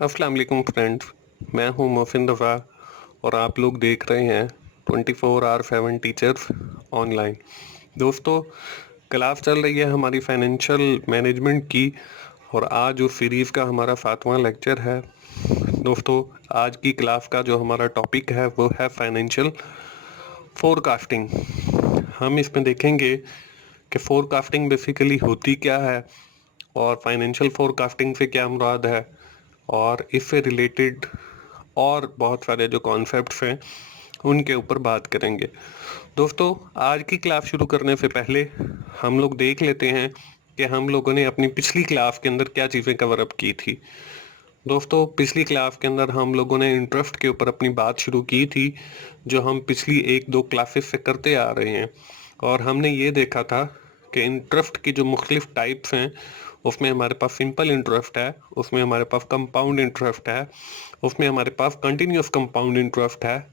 अस्सलाम वालेकुम फ्रेंड्स। मैं हूं मोहसिन रफ़ा और आप लोग देख रहे हैं 24/7 टीचर्स ऑनलाइन। दोस्तों, क्लास चल रही है हमारी फाइनेंशियल मैनेजमेंट की और आज उस सीरीज़ का हमारा 7वां लेक्चर है। दोस्तों, आज की क्लास का जो हमारा टॉपिक है वो है फाइनेंशियल फोरकास्टिंग। हम इसमें देखेंगे कि फोरकास्टिंग बेसिकली होती क्या है और फाइनेंशियल फोरकास्टिंग से क्या मुराद है और इससे रिलेटेड और बहुत सारे जो कॉन्सेप्ट्स हैं उनके ऊपर बात करेंगे। दोस्तों, आज की क्लास शुरू करने से पहले हम लोग देख लेते हैं कि हम लोगों ने अपनी पिछली क्लास के अंदर क्या चीज़ें कवर अप की थी। दोस्तों, पिछली क्लास के अंदर हम लोगों ने इंटरेस्ट के ऊपर अपनी बात शुरू की थी, जो हम पिछली 1-2 क्लासेस से करते आ रहे हैं। और हमने ये देखा था कि इंटरेस्ट की जो मुख्तलिफ टाइप्स हैं, उसमें हमारे पास सिंपल इंटरेस्ट है, उसमें हमारे पास कंपाउंड इंटरेस्ट है, उसमें हमारे पास कंटिन्यूस कंपाउंड इंटरेस्ट है।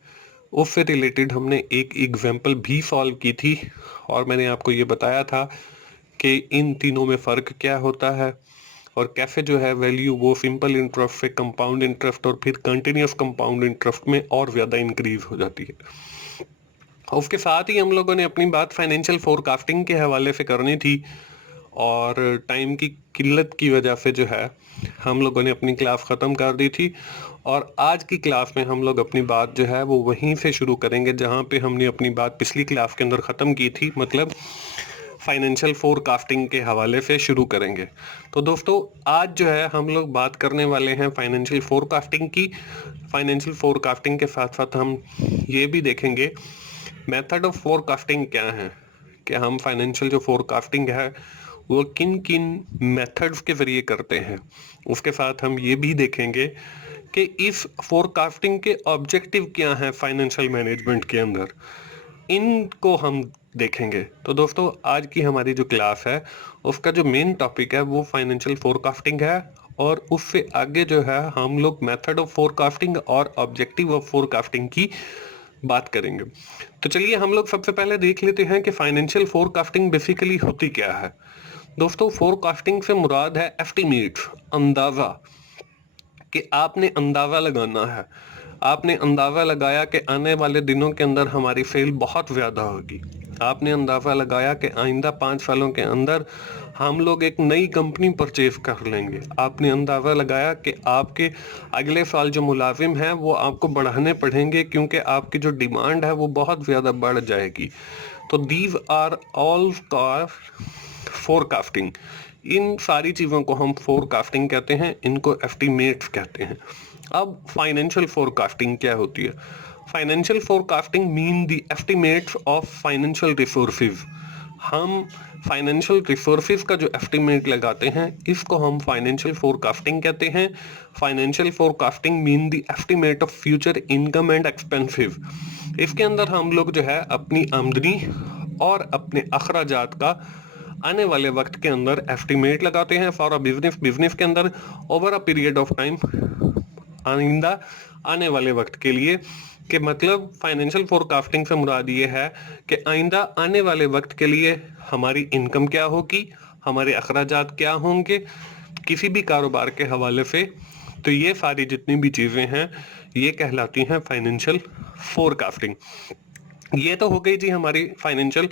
उससे रिलेटेड हमने एक एग्जाम्पल भी सॉल्व की थी और मैंने आपको ये बताया था कि इन तीनों में फ़र्क क्या होता है और कैसे जो है वैल्यू वो सिंपल इंटरेस्ट से कंपाउंड इंटरेस्ट और फिर कंटिन्यूस कंपाउंड इंटरेस्ट में और ज़्यादा इंक्रीज हो जाती है। उसके साथ ही हम लोगों ने अपनी बात फाइनेंशियल फोरकास्टिंग के हवाले से करनी थी और टाइम की किल्लत की वजह से जो है हम लोगों ने अपनी क्लास ख़त्म कर दी थी। और आज की क्लास में हम लोग अपनी बात जो है वो वहीं से शुरू करेंगे जहाँ पे हमने अपनी बात पिछली क्लास के अंदर ख़त्म की थी, मतलब फाइनेंशियल फोरकास्टिंग के हवाले से शुरू करेंगे। तो दोस्तों, आज जो है हम लोग बात करने वाले हैं फाइनेंशियल फोरकास्टिंग की। फाइनेंशियल फोरकास्टिंग के साथ साथ हम ये भी देखेंगे मेथड ऑफ फोरकास्टिंग क्या है, कि हम फाइनेंशियल जो फोरकास्टिंग है वो किन किन मेथड्स के ज़रिए करते हैं। उसके साथ हम ये भी देखेंगे कि इस फोरकास्टिंग के ऑब्जेक्टिव क्या हैं फाइनेंशियल मैनेजमेंट के अंदर, इनको हम देखेंगे। तो दोस्तों, आज की हमारी जो क्लास है उसका जो मेन टॉपिक है वो फाइनेंशियल फोरकास्टिंग है और उससे आगे जो है हम लोग मेथड ऑफ फोरकास्टिंग और ऑब्जेक्टिव ऑफ फोरकास्टिंग की बात करेंगे। तो चलिए हम लोग सबसे पहले देख लेते हैं कि फाइनेंशियल फोरकास्टिंग बेसिकली होती क्या है। दोस्तों, फोरकास्टिंग से मुराद है एस्टिमेट, अंदाजा, कि आपने अंदाजा लगाना है। आपने अंदाजा लगाया कि आने वाले दिनों के अंदर हमारी सेल बहुत ज़्यादा होगी। आपने अंदाजा लगाया कि आइंदा 5 सालों के अंदर हम लोग एक नई कंपनी परचेज कर लेंगे। आपने अंदाज़ा लगाया कि आपके अगले साल जो मुलाजिम हैं वो आपको बढ़ाने पड़ेंगे क्योंकि आपकी जो डिमांड है वो बहुत ज़्यादा बढ़ जाएगी। तो दीज आर ऑल फोरकास्टिंग। इन सारी चीज़ों को हम फोरकास्टिंग कहते हैं, इनको एस्टिमेट्स कहते हैं। अब फाइनेंशियल फोरकास्टिंग क्या होती है? Financial forecasting mean the estimates of financial resources. हम फाइनेंशियल रिसोर्सेज का जो एस्टिमेट लगाते हैं इसको हम फाइनेंशियल फोरकास्टिंग कहते हैं। Financial forecasting mean the estimate of future income and expenses. इसके अंदर हम लोग जो है अपनी आमदनी और अपने अखराजात का आने वाले वक्त के अंदर एस्टिमेट लगाते हैं फॉर अ बिजनेस। बिजनेस के अंदर over a period of time, आइंदा आने वाले वक्त के लिए, कि मतलब फाइनेंशियल फोरकास्टिंग से मुराद ये है कि आइंदा आने वाले वक्त के लिए हमारी इनकम क्या होगी, हमारे अखराजात क्या होंगे किसी भी कारोबार के हवाले से। तो ये सारी जितनी भी चीज़ें हैं ये कहलाती हैं फाइनेंशियल फोरकास्टिंग। ये तो हो गई जी हमारी फाइनेंशियल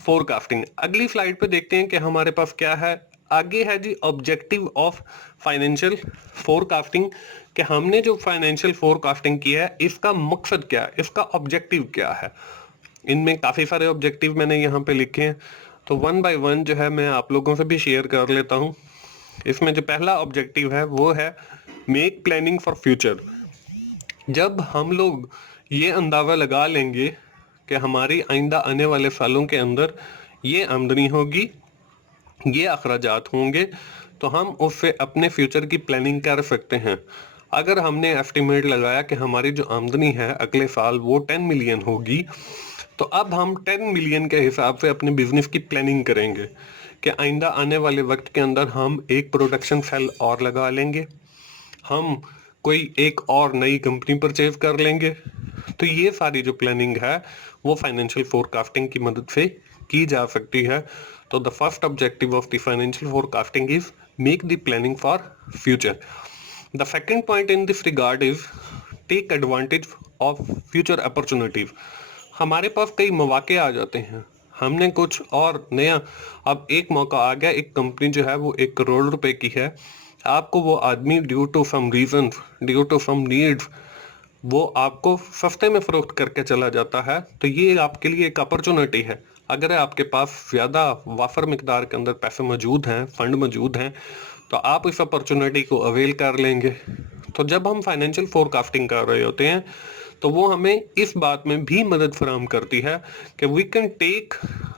फोरकास्टिंग। अगली स्लाइड पे देखते हैं कि हमारे पास क्या है। आगे है जी ऑब्जेक्टिव ऑफ फाइनेंशियल फोरकास्टिंग, कि हमने जो फाइनेंशियल फोरकास्टिंग की है इसका मकसद क्या है, इसका ऑब्जेक्टिव क्या है। इनमें काफ़ी सारे ऑब्जेक्टिव मैंने यहाँ पे लिखे हैं, तो वन बाय वन जो है मैं आप लोगों से भी शेयर कर लेता हूँ। इसमें जो पहला ऑब्जेक्टिव है वो है मेक प्लानिंग फॉर फ्यूचर। जब हम लोग ये अंदाज़ा लगा लेंगे कि हमारी आइंदा आने वाले सालों के अंदर ये आमदनी होगी, ये अखराजात होंगे, तो हम उससे अपने फ्यूचर की प्लानिंग कर सकते हैं। अगर हमने एस्टिमेट लगाया कि हमारी जो आमदनी है अगले साल वो 10 मिलियन होगी, तो अब हम 10 मिलियन के हिसाब से अपने बिजनेस की प्लानिंग करेंगे कि आइंदा आने वाले वक्त के अंदर हम एक प्रोडक्शन सेल और लगा लेंगे, हम कोई एक और नई कंपनी परचेज कर लेंगे। तो ये सारी जो प्लानिंग है वो फाइनेंशियल फोरकास्टिंग की मदद से की जा सकती है। तो the first objective of the financial forecasting is make the planning for future. The second point in this regard is take advantage of future opportunities. हमारे पास कई मौके आ जाते हैं, हमने कुछ और नया, अब एक मौका आ गया, एक कंपनी जो है वो 1 करोड़ रुपए की है, आपको वो आदमी due to some reason, due to some needs, वो आपको सस्ते में फरोख्त करके चला जाता है। तो ये आपके लिए एक अपॉर्चुनिटी है। अगर आपके पास ज़्यादा वाफर मिकदार के अंदर पैसे मौजूद हैं, फंड मौजूद हैं, तो आप इस अपॉर्चुनिटी को अवेल कर लेंगे। तो जब हम फाइनेंशियल फोरकास्टिंग कर रहे होते हैं तो वो हमें इस बात में भी मदद फराहम करती है कि वी कैन टेक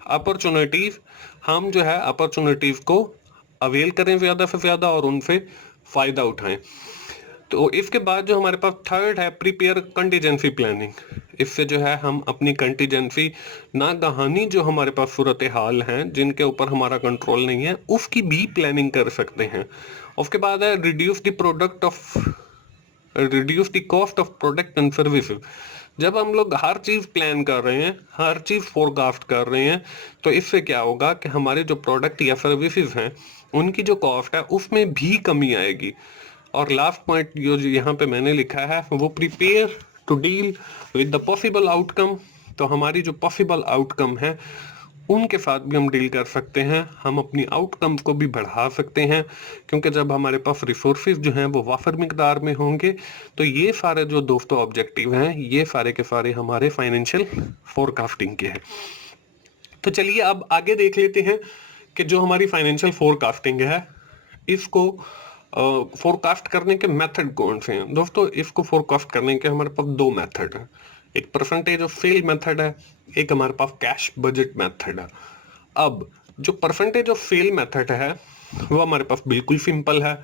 अपॉर्चुनिटीज, हम जो है अपॉर्चुनिटीज को अवेल करें ज़्यादा से ज़्यादा और उनसे फ़ायदा उठाएं। तो इसके बाद जो हमारे पास थर्ड है, प्रिपेयर कंटीजेंसी प्लानिंग। इससे जो है हम अपनी कंटीजेंसी, नागहानी जो हमारे पास सूरत हाल हैं जिनके ऊपर हमारा कंट्रोल नहीं है, उसकी भी प्लानिंग कर सकते हैं। उसके बाद है reduce the cost of product and services. जब हम लोग हर चीज़ प्लान कर रहे हैं, हर चीज़ फोरकास्ट कर रहे हैं, तो इससे क्या होगा कि हमारे जो प्रोडक्ट या सर्विसेज हैं उनकी जो कॉस्ट है उसमें भी कमी आएगी। और लास्ट पॉइंट जो यहाँ पे मैंने लिखा है वो prepare to deal with the possible outcome. तो हमारी जो पॉसिबल आउटकम है उनके साथ भी हम डील कर सकते हैं, हम अपनी आउटकम को भी बढ़ा सकते हैं, क्योंकि जब हमारे पास रिसोर्सेज जो हैं वो वाफर मिकदार में होंगे तो ये सारे जो दोस्तों ऑब्जेक्टिव हैं ये सारे के सारे हमारे फाइनेंशियल फोरकास्टिंग के हैं। तो चलिए अब आगे देख लेते हैं कि जो हमारी फाइनेंशियल फोरकास्टिंग है इसको फोरकास्ट करने के मेथड कौन से हैं। दोस्तों इसको फोरकास्ट करने के हमारे पास 2 मेथड हैं, एक परसेंटेज ऑफ सेल मेथड है, एक हमारे पास कैश बजट मेथड है। अब जो परसेंटेज ऑफ सेल मेथड है वो हमारे पास बिल्कुल सिंपल है,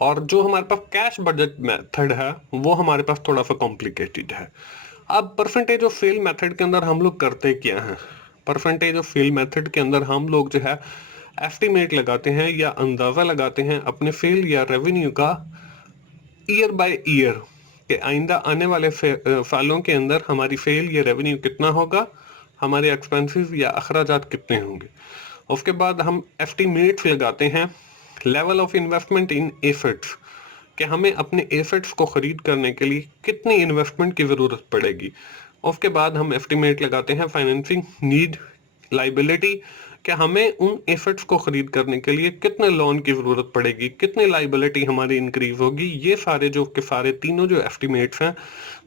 और जो हमारे पास कैश बजट मेथड है वो हमारे पास थोड़ा सा कॉम्प्लिकेटेड है। अब परसेंटेज ऑफ सेल मेथड के अंदर हम लोग करते क्या हैं, परसेंटेज ऑफ सेल मेथड के अंदर हम लोग जो है एस्टिमेट लगाते हैं या अंदाज़ा लगाते हैं अपने सेल या रेवेन्यू का ईयर बाय ईयर, कि आइंदा आने वाले सालों के अंदर हमारी सेल या रेवेन्यू कितना होगा, हमारे एक्सपेंसेस या अखराजात कितने होंगे। उसके बाद हम एस्टिमेट्स लगाते हैं level of investment in assets, कि हमें अपने एसेट्स को ख़रीद करने के लिए कितनी इन्वेस्टमेंट की ज़रूरत पड़ेगी। उसके बाद हम एस्टिमेट लगाते हैं फाइनेंसिंग नीड लाइबिलिटी, कि हमें उन एसेट्स को खरीद करने के लिए कितने लोन की ज़रूरत पड़ेगी, कितनी लाइबिलिटी हमारी इंक्रीज होगी। ये सारे जो के सारे तीनों जो एस्टिमेट्स हैं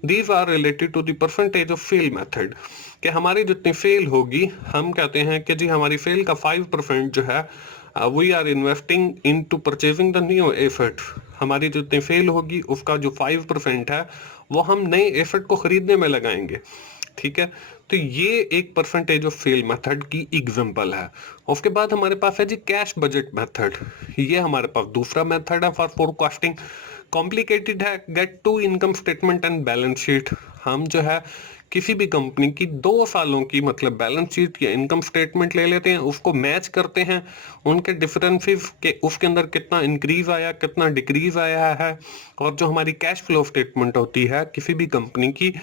these are related to the percentage of sale method, कि हमारी जितनी सेल होगी, हम कहते हैं कि जी हमारी सेल का 5% जो है we are investing in to purchasing the new assets, हमारी जितनी सेल होगी उसका जो 5% है वो हम नए एसेट को खरीदने में लगाएंगे। ठीक है, तो ये एक परसेंटेज ऑफ सेल मेथड की एग्जांपल है। उसके बाद हमारे पास है जी कैश बजट मेथड, ये हमारे पास दूसरा मेथड है फॉर फोरकास्टिंग। कॉम्प्लिकेटेड है, get to income statement and balance sheet. हम जो है किसी भी कंपनी की 2 सालों की मतलब बैलेंस शीट या इनकम स्टेटमेंट ले लेते हैं, उसको मैच करते हैं, उनके डिफरेंसेस के उसके अंदर कितना इंक्रीज आया कितना डिक्रीज आया है, और जो हमारी कैश फ्लो स्टेटमेंट होती है किसी भी कंपनी की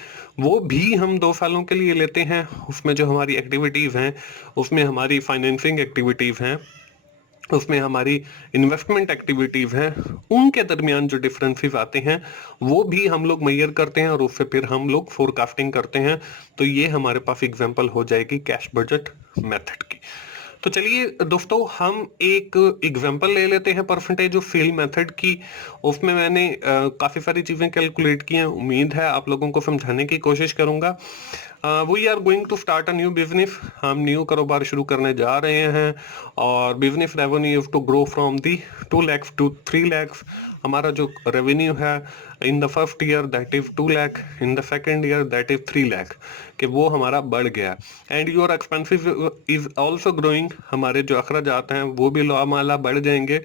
वो भी हम 2 सालों के लिए लेते हैं। उसमें जो हमारी एक्टिविटीज़ हैं, उसमें हमारी फाइनेंसिंग एक्टिविटीज़ हैं, उसमें हमारी इन्वेस्टमेंट एक्टिविटीज़ हैं, उनके दरमियान जो डिफरेंसेस आते हैं वो भी हम लोग मेजर करते हैं और उससे फिर हम लोग फोरकास्टिंग करते हैं। तो ये हमारे पास एग्जांपल हो जाएगी कैश बजट मेथड की। तो चलिए दोस्तों हम एक एग्जांपल ले लेते हैं परसेंटेज ऑफ सेल मेथड की। उसमें मैंने काफ़ी सारी चीज़ें कैलकुलेट की हैं, उम्मीद है आप लोगों को समझाने की कोशिश करूँगा। We are going to start a new business, हम न्यू कारोबार शुरू करने जा रहे हैं, और business revenue to grow from the 2 lakh to 3 lakh. हमारा जो रेवेन्यू है in the first year that is 2 lakh, in the second year that is 3 lakh, कि वो हमारा बढ़ गया। And your expensive is also growing, हमारे जो अखराजात हैं वो भी लामाला बढ़ जाएंगे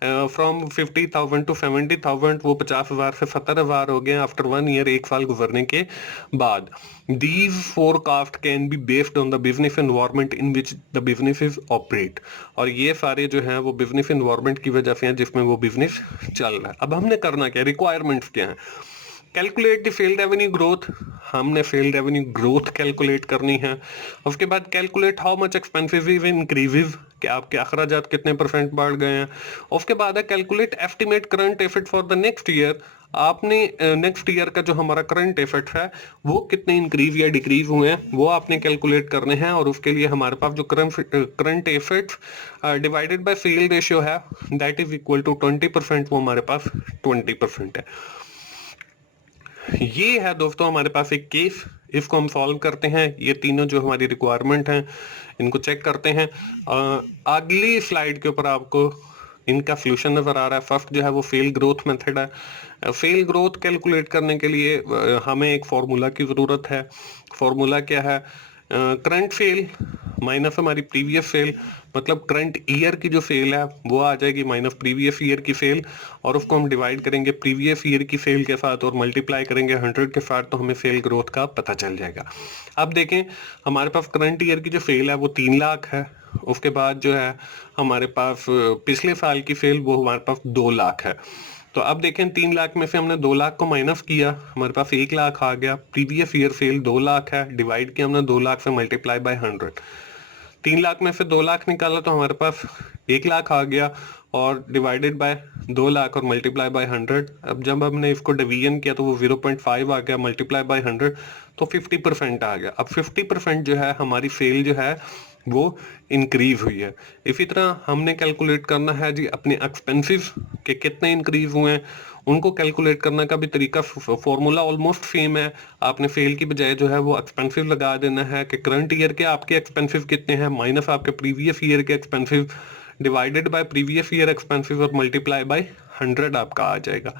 फ्रॉम 50,000 टू 70,000, वो 50,000 से 70,000 हो गए आफ्टर 1 ईयर, 1 साल गुजरने के बाद। These forecast can be based on the business environment in which the businesses operate, और ये सारे जो हैं वो बिजनेस एनवायरनमेंट की वजह से हैं जिसमें वो बिजनेस चल रहा है। अब हमने करना क्या, रिक्वायरमेंट्स क्या हैं, calculate the sale revenue growth, हमने सेल रेवेन्यू ग्रोथ कैलकुलेट करनी है। उसके बाद calculate how much expensive increases, कि आपके अखराजात कितने परसेंट बढ़ गए हैं। उसके बाद है calculate estimate current asset for the next year. आपने नेक्स्ट ईयर का जो हमारा करंट एसेट है वो कितने इंक्रीज या डिक्रीज हुए हैं वो आपने कैलकुलेट करने हैं। और उसके लिए हमारे पास जो current assets divided by sale ratio है दैट इज इक्वल टू 20%, वो हमारे पास 20% है। ये है दोस्तों हमारे पास एक केस, इसको हम सॉल्व करते हैं। ये तीनों जो हमारी रिक्वायरमेंट हैं इनको चेक करते हैं। अगली स्लाइड के ऊपर आपको इनका सोल्यूशन नजर आ रहा है। फर्स्ट जो है वो फेल ग्रोथ मेथड है। फेल ग्रोथ कैलकुलेट करने के लिए हमें एक फॉर्मूला की ज़रूरत है। फॉर्मूला क्या है? करंट फेल माइनस हमारी प्रीवियस सेल, मतलब करंट ईयर की जो सेल है वो आ जाएगी माइनस प्रीवियस ईयर की सेल, और उसको हम डिवाइड करेंगे प्रीवियस ईयर की सेल के साथ और मल्टीप्लाई करेंगे 100 के साथ, तो हमें सेल ग्रोथ का पता चल जाएगा। अब देखें हमारे पास करंट ईयर की जो सेल है वो 3 लाख है। उसके बाद जो है हमारे पास पिछले साल की सेल वो हमारे पास 2 लाख है। तो अब देखें 3 लाख में से हमने 2 लाख को माइनस किया, हमारे पास 1 लाख आ गया। प्रीवियस ईयर सेल 2 लाख है, डिवाइड किया हमने 2 लाख से मल्टीप्लाई बाय 100। 3 लाख में से 2 लाख निकाला तो हमारे पास 1 लाख आ गया, और डिवाइडेड बाय 2 लाख और मल्टीप्लाई बाय 100। अब जब हमने इसको डिवीजन किया तो वो 0.5 आ गया, मल्टीप्लाई बाय 100 तो 50% आ गया। अब 50% जो है हमारी सेल जो है वो इंक्रीज हुई है। इसी तरह हमने कैलकुलेट करना है जी अपने एक्सपेंसेस के कितने इंक्रीज हुए हैं, उनको कैलकुलेट करने का भी तरीका फॉर्मूला ऑलमोस्ट सेम है। आपने सेल की बजाय जो है वो एक्सपेंसिव लगा देना है कि करंट ईयर के आपके एक्सपेंसिव कितने हैं माइनस आपके प्रीवियस ईयर के expensive divided by previous year expensive और मल्टीप्लाई बाय 100 आपका आ जाएगा।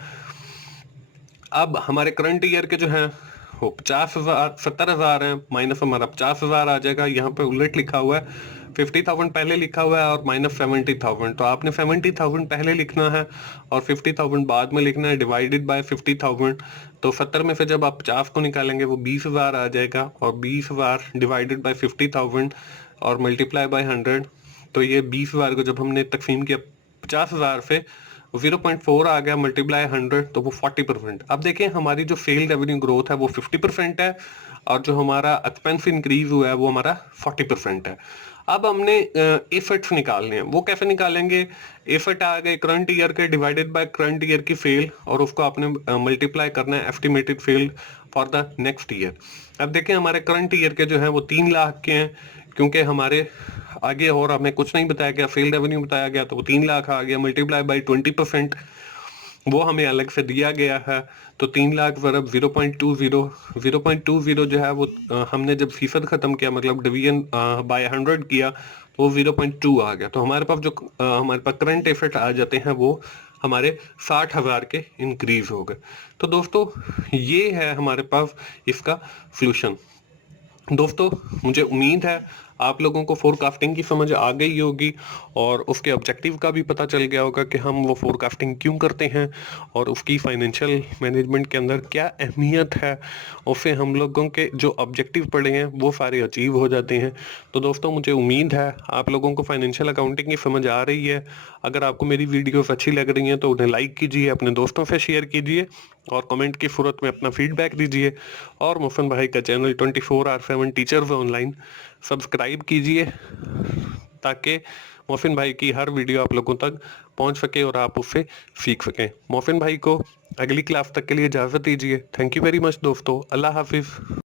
अब हमारे करंट ईयर के जो हैं वो 50,000 70,000 है, माइनस हमारा 50,000 आ जाएगा। यहाँ पे उलट लिखा हुआ है, 50,000 पहले लिखा हुआ है और माइनस 70,000, तो आपने 70,000 पहले लिखना है और 50,000 बाद में लिखना है, डिवाइडेड बाय 50,000। तो 70 में से जब आप 50 को निकालेंगे वो 20,000 आ जाएगा, और 20,000 डिवाइडेड बाय 50,000 और मल्टीप्लाई बाय 100, तो ये 20,000 को जब हमने तकसीम किया 50,000 से 0.4 आ गया, मल्टीप्लाई 100 तो वो 40%। अब देखें हमारी जो सेल रेवेन्यू ग्रोथ है वो 50% है, और जो हमारा एक्सपेंस इंक्रीज हुआ है वो हमारा 40% है। अब हमने एफर्ट्स निकालने हैं, वो कैसे निकालेंगे? एफर्ट आ गए करंट ईयर के डिवाइडेड बाय करंट ईयर की सेल, और उसको आपने मल्टीप्लाई करना है estimated cell for the next year. अब देखें हमारे करंट ईयर के जो है वो 3 लाख के हैं, क्योंकि हमारे आगे और हमें कुछ नहीं बताया गया, सेल रेवेन्यू बताया गया, तो वो 3 लाख आ गया, मल्टीप्लाई बाय 20% वो हमें अलग से दिया गया है। तो 3 लाख बराबर 0.20 जो है वो हमने जब फीसद खत्म किया, मतलब डिवीजन बाय 100 किया, तो वो 0.2 आ गया। तो हमारे पास जो हमारे पास करंट एसेट आ जाते हैं वो हमारे 60,000 के इंक्रीज हो गए। तो दोस्तों ये है हमारे पास इसका सोल्यूशन। दोस्तों मुझे उम्मीद है आप लोगों को फोरकास्टिंग की समझ आ गई होगी, और उसके ऑब्जेक्टिव का भी पता चल गया होगा कि हम वो फोरकास्टिंग क्यों करते हैं और उसकी फाइनेंशियल मैनेजमेंट के अंदर क्या अहमियत है। उससे हम लोगों के जो ऑब्जेक्टिव पड़े हैं वो सारे अचीव हो जाते हैं। तो दोस्तों मुझे उम्मीद है आप लोगों को फाइनेंशियल अकाउंटिंग की समझ आ रही है। अगर आपको मेरी वीडियोस अच्छी लग रही हैं तो उन्हें लाइक कीजिए, अपने दोस्तों से शेयर कीजिए, और कमेंट की सूरत में अपना फीडबैक दीजिए। और मोहसिन भाई का चैनल 24/7 टीचर्स ऑनलाइन सब्सक्राइब कीजिए, ताकि मोहसिन भाई की हर वीडियो आप लोगों तक पहुंच सके और आप उससे सीख सकें। मोहसिन भाई को अगली क्लास तक के लिए इजाज़त दीजिए। थैंक यू वेरी मच दोस्तों, अल्लाह हाफिज़।